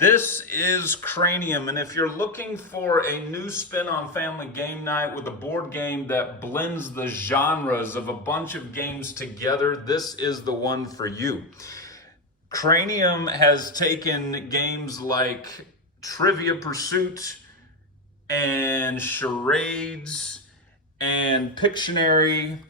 This is Cranium, and if you're looking for a new spin on family game night with a board game that blends the genres of a bunch of games together, this is the one for you. Cranium has taken games like Trivia Pursuit and Charades and Pictionary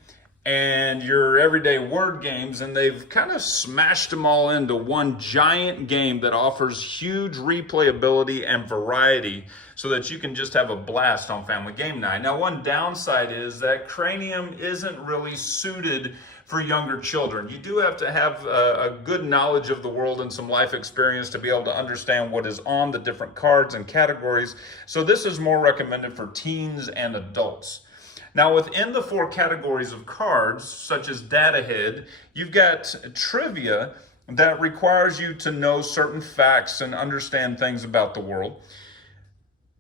and your everyday word games, and they've kind of smashed them all into one giant game that offers huge replayability and variety so that you can just have a blast on family game night. Now, one downside is that Cranium isn't really suited for younger children. You do have to have a good knowledge of the world and some life experience to be able to understand what is on the different cards and categories. So this is more recommended for teens and adults. Now, within the four categories of cards, such as Data Head, you've got trivia that requires you to know certain facts and understand things about the world.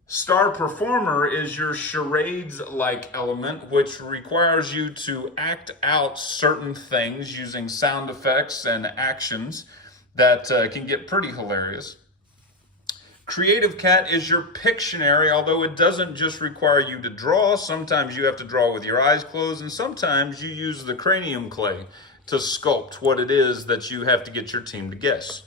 Star Performer is your charades-like element, which requires you to act out certain things using sound effects and actions that can get pretty hilarious. Creative Cat is your Pictionary, although it doesn't just require you to draw. Sometimes you have to draw with your eyes closed, and sometimes you use the cranium clay to sculpt what it is that you have to get your team to guess.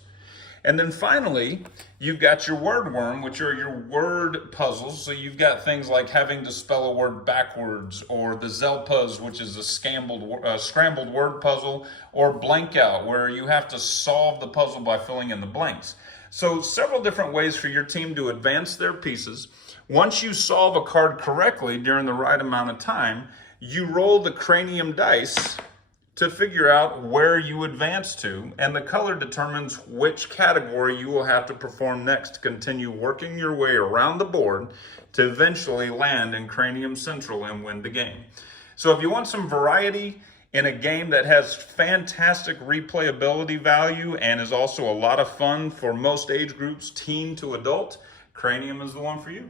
And then finally, you've got your Word Worm, which are your word puzzles. So you've got things like having to spell a word backwards, or the Zelpuzz, which is a scrambled word puzzle, or Blank Out, where you have to solve the puzzle by filling in the blanks. So several different ways for your team to advance their pieces. Once you solve a card correctly during the right amount of time, you roll the Cranium dice to figure out where you advance to, and the color determines which category you will have to perform next to continue working your way around the board to eventually land in Cranium Central and win the game. So if you want some variety in a game that has fantastic replayability value and is also a lot of fun for most age groups, teen to adult, Cranium is the one for you.